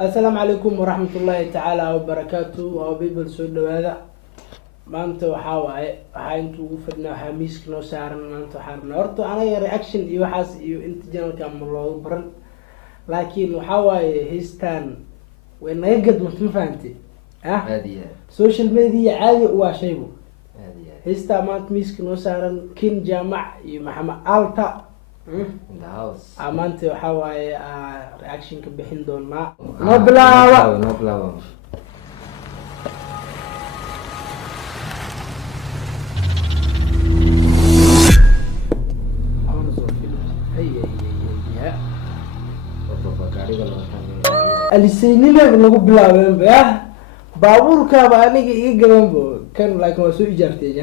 السلام عليكم ورحمة الله تعالى وبركاته وبيبل سود هذا ما أنت وحاوي أنتوا فدنا حميس كنا سعرنا ما أنت حارنا أرتو أنا رياكشن يوحس أنت جنال كم الله برن لكن وحاوي هيستان وإنه يقد متفهمتي هذه سوشيال ميديا عادي وشيبه هذه هيستا ما أنت ميس كنا سعرنا كين جامع محمد ألتا in the house amaante waxaa waaye reactionka bixin doonaa no bilaabo aliseynima lagu bilaabeen baabuurkaaba aniga iga gadanbo kan laakiin waa soo ijaartay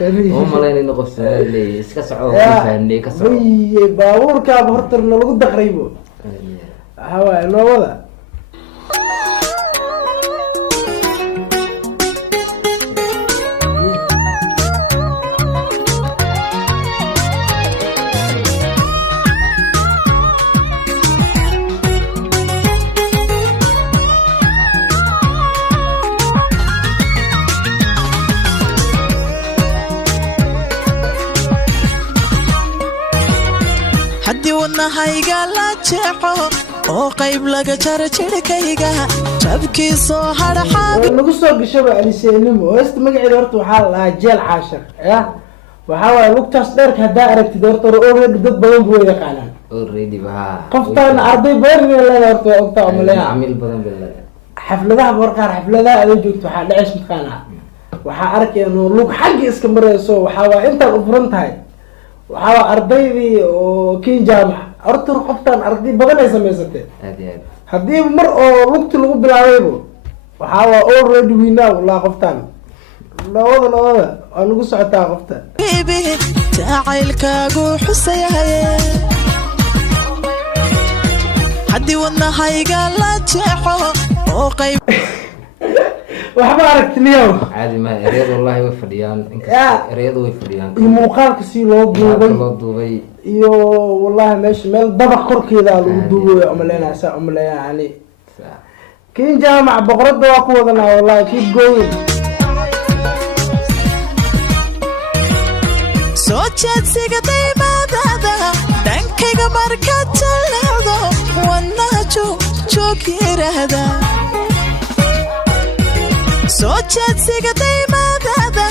ومالين نقف سنة إسكسعوا فهني كسروا باور كاب هرتر نلقو دقريبو هوا نوضع haddii wadnahayga la jeexo oo qayb laga jaro jirkayga jabkiisoo hadhaxaad nagu soo gashaba aliseynimo heesta magaceeda horta waxaa la dhahaa jeel caashir waxaa waaye lugtaas dheerka haddaa aragtid horta already dad badan buu yaqaanaan already baha qoftaan arday badan leedahay horta waa ogtaa umaleeya عميل بدن بالله xafladaha markaa xafladaha aad joogto waxaa dhacays mataqaanaa waxaa arkaya inuu lug xagga iska marayso waxaa waa intaad u furan tahay waxaa ardaydii oo kiin jaamac horta qoftaan arday badan ay samaysatay haddii mar oo lugti lagu bilaabaybo waxaa waa already winaa walaa qoftaan labada waa nagu socotaa qofta jacaylkaagu xusayahaye haddii wadnahayga la jeexo oo qayb waxba aragtiniyow عادي ما رياض والله وفديان رياض وفديان muuqaalka si loo duubay iyo wallahi meesha meel dabaq korkeeda lagu duubayo umaleynaa saa umaleeyaa yani kiin jaamac boqorada waa ku wadanaa wallahi keep going soo jeedsiga daymaadada dhankayga markaad jaleecdo wadnaha joog yiraahda soo jeedsiga daymaadada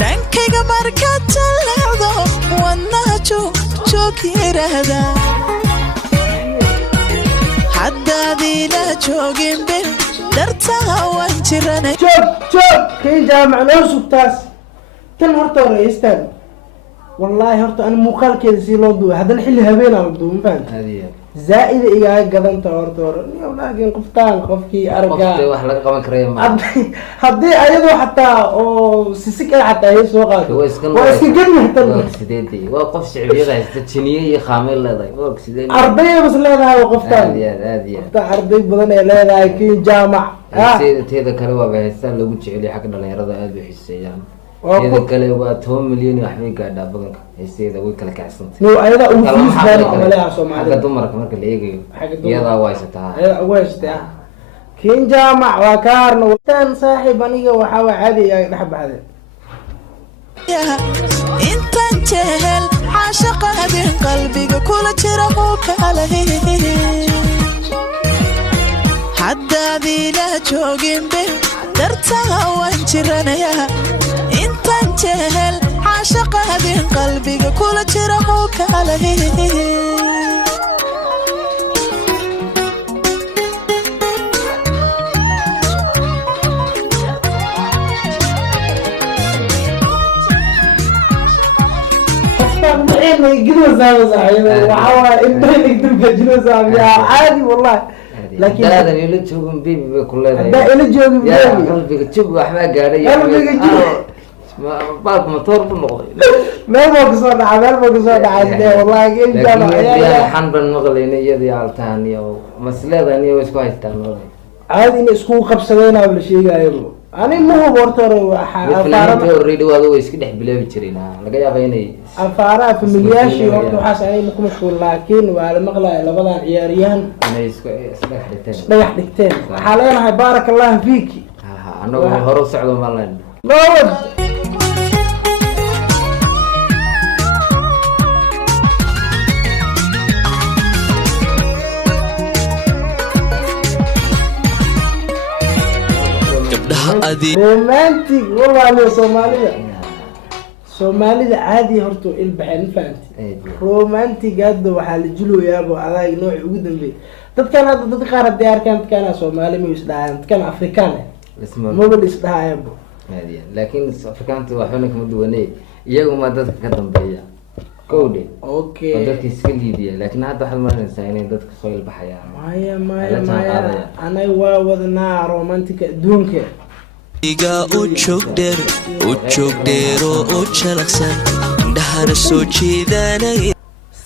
dhankayga markaad jaleecdo wadnaha joog yiraahda haddaadiina joogin bil dartaha waan jiranay joog kiin jaamac noo sugtaas tan horta horeystaan wallahi horta ana muuqaalkeeda si loo duubay haddana xilli habeenaa la duubay mafahanta زائد إياه قدمت أورتور لكن قفتان قفكي أرجع واحد لقى قبل كريم هدي أيضا حتى أو سيسك حتى هي سوقات هو إسكن حتى وكسيدي وقف شعبي غير تشنيه خامل لا ضي وكسيدي أرضية بس لا هذا وقفتان هذه أرضية بدنا لا هذا كين جامع هذا كلوا بهستان لو قلت شعلي حق الله يرضى هذا حسيان هذا كلوا 2 مليون وحمي قاعد بدنك هسيدا وي كلا كعسنت نو أيضا وفلوس بان عملها سومالي حق دمرك مرك اللي يجي يدا وايستها يدا وايستها كين جامع وكارن وتان صاحب أنيقة وحاوى عادي نحب هذا انت جهل عاشق بين قلبك كل جرحك عليه حدادي لا جوجين بين درتها وانجرنيا انت جهل عاشق بين قلبك كل جرحك عليه عادي والله لكن هذا اللي تشوفون بيبي كله هذا اللي تشوفون بيبي قلبك تشوف أحمد قاري بالك مطور بالنقطة ما بقصد عمل بقصد عادي والله كين جامع يا حنب المغلين يدي على ثانية ومسألة ثانية وش كويس تاني عادي إن اسكو خبصنا ولا شيء قايلو أنا مو هو بورتر فنانين already وهذا يسكت بلاه بتشرينا لقى يا بيني أفارا في ملياشي وقت وحاس أنا ممكن مشغول لكن وعلى مغلى لبضع عياريان أنا يسكت حدتين صبيح دكتين حاليا هاي بارك الله فيكي أنا هروح سعودة مالين لا ود رومانتيك والله أنا Soomaalida caadi horto ilbaxeen faanti romantic hadda waxa la jilo yaabo adag nooc ugu dambeeyay dadkan hadda dad qaar hadda arkaan kana Soomaali ma isdhaan kan Afrikaan ma wada isdhaan هذه لكن Afrikaantu waxna kama duwanay iyagu ma dadka ka dambeeya kowde okay dadka iska liidiya laakiin hadda waxa ma ranaysaa inay dadka soo ilbaxayaan maya ana waa wadnaa romantic adduunka iga u joogdheero u jalaqsan indhahana soo jeedanay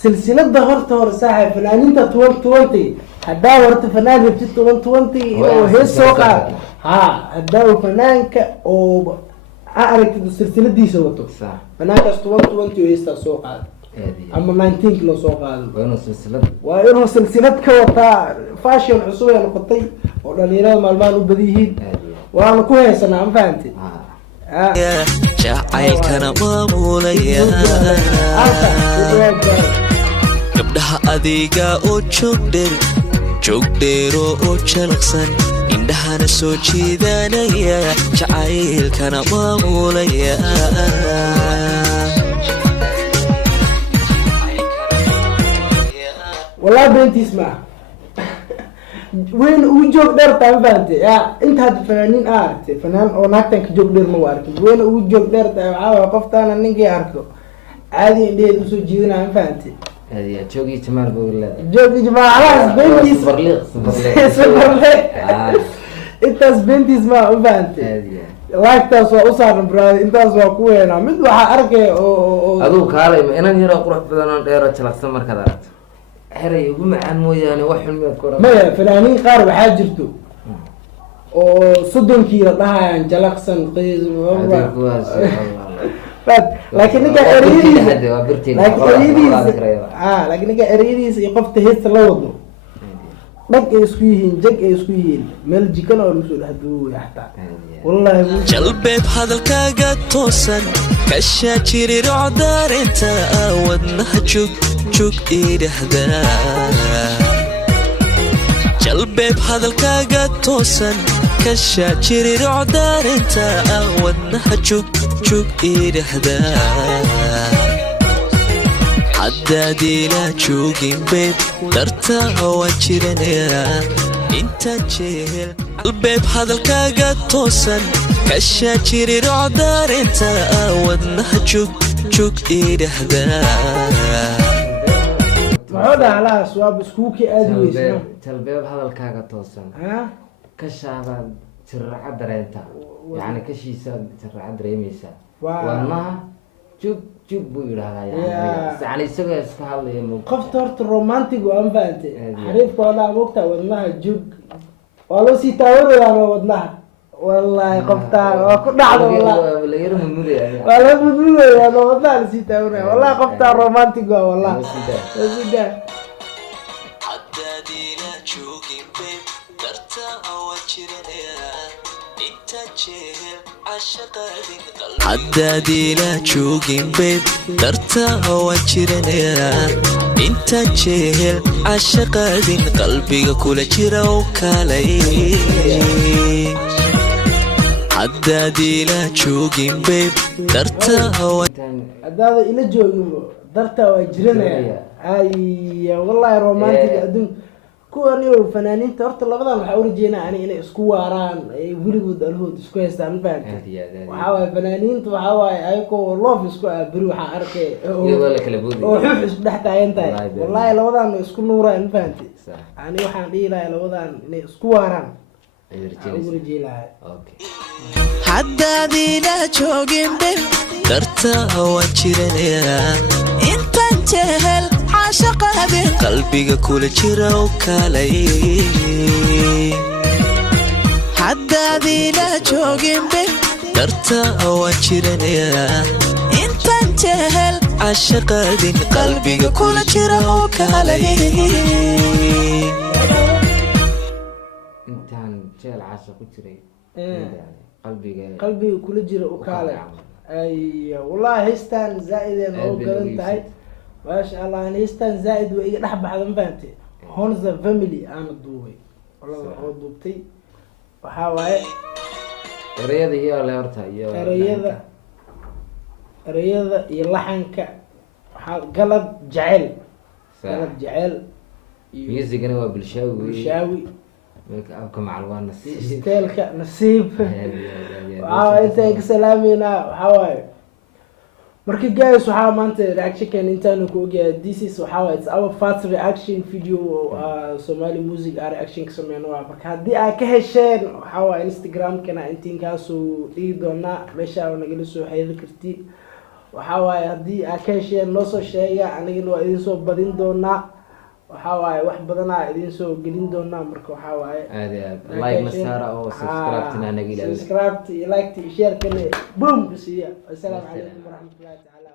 silsilada horta saaxiib fanaaniinta 2020 hadaa warta fanaaniinta 2020 oo hees soo qaad hadaa fanaanka oo aragtida silsiladiisa wato fanaankaas 2020 heesta soo qaad ama 19 kilo soo qaado waa inuu silsilad ka wataa fashion cusub ay noqotay oo dhalinyarada maalmahan u badiyihiin waan ku heesanaa aan fahanti jacaylkana maamulaya gabdhaha adiga oo joogdheero oo jalaqsan indhahana soo jeedanaya jacaylkana maamulaya والله بنتي اسمع وين وجوك دير تاع فانتي انت هاد فنانين ارتي فنان او ناكتن كجوك دير ما وارك وين وجوك دير تاع عاوا قفتانا نيجي اركو عادي ندير سو جيدنا فانتي هذه جوجي تمار بقول لا جوجي جماعه خلاص بنتي سوبرليق انت بنتي اسمع فانتي لايك تاس waa u saaran brother intaas waa ku weena mid waxa arkay oo aduu kaalay inaan yaro qurux badan oo dheer jalaqsan markaad aragto xeray ugu macaan mooyaane wax xun miyaad ku oran ma fanaaniin qaar waxaa jirto oo sodonkii la dhahayaan jalaqsan qiis laakiin ninka ereyadiisa iyo qofta heesta la wado dhag ay isku yihiin jag ay isku yihiin meel jikan oo lagu soo dhaxduuyo xataa wallahi jalbeeb hadalkaaga toosan ka shaajiri rocdarinta wadnaha jug idhahda jalbeeb hadalkaaga toosan ka shaajiri rocdarinta wadnaha jug idhahda haddaadila joogin beeb darta waan jiranayaa inta jehel albeeb hadalkaaga toosan ka shaajiri rocdarinta wadnaha jug idhahda maxoodha halaas waa biskuuki aadi weysna jalbeeb hadalkaaga toosan ka shaabaan jirraca dareenta yani kashiisa jirraca dareemaysa wadnaha jug buu yidhahdaa yani isagoo iska hadlaya qofta horta romantic waan fahamtay xariifka wadnaha moogtaa wadnaha jug waa loo sii taawanayaan wadnaha wallahi qoftaan waa ku dhacdo waa la mudmudaya wadnaha la sii taawanaya wallahi qoftaan romantic waa wallahi haddaadila joogin beeb darta waan jiranayaa inta jehel cashaqaadin qalbiga kula jira oo kaalay haddaadila joogin beeb darta haddaada ila joogin darta waa jiranaya ay wallahi romantic adduun kuwani oo fanaaniinta horta labadan waxa u rajeynaa ani inay isku waaraan ay wiligood alhood isku haystaan faanti waxa way fanaaniinta waxa way ayagoo love isku bari waxa arkay oo xux isku dhax taagantahay wallahi labadan isku nuuraan faanti ani waxaan dhiilahay labadan inay isku waaraan haddaadila joogin beeb darta waan jiranayaa intaan jehel caashaqaadin qalbiga kula jira oo kaalay haddaadila joogin darta waan jiranayaa intaan jehel caashaqaadin qalbiga kula jira oo kale intaan jeel caasha ku jiray qalbiga kula jira oo kale ay wallahi heestan zaaid oo garan tahay maasha Allah heestan zaaid way iga dhaxbaxdan faanti Honza family aan duubay wallahi oo duubtay waxa waaye erayada iyo leerta iyo erayada iyo laxanka waxa galad jacayl musicana waa bilshaawi abka macalwan steelka nasiib inta ka salaamina waxa waaye markii guys waxa maanta reaction intaan ku ogaay this is waxa it's our first reaction video Somali music reaction ka sameeyno marka hadii aad ka hesheen waxa waaye Instagram kana intiin ka soo dhigi doona meesha oo naga soo xiriir karti waxa waaye hadii aad ka hesheen noo soo sheega anigana waa idin soo badin doona waxa waaye wax badan ah idin soo gelin doona marka waxa waaye like masara oo subscribe tana naga ilaahay subscribe like share kana boom assalamu alaykum warahmatullahi ta'ala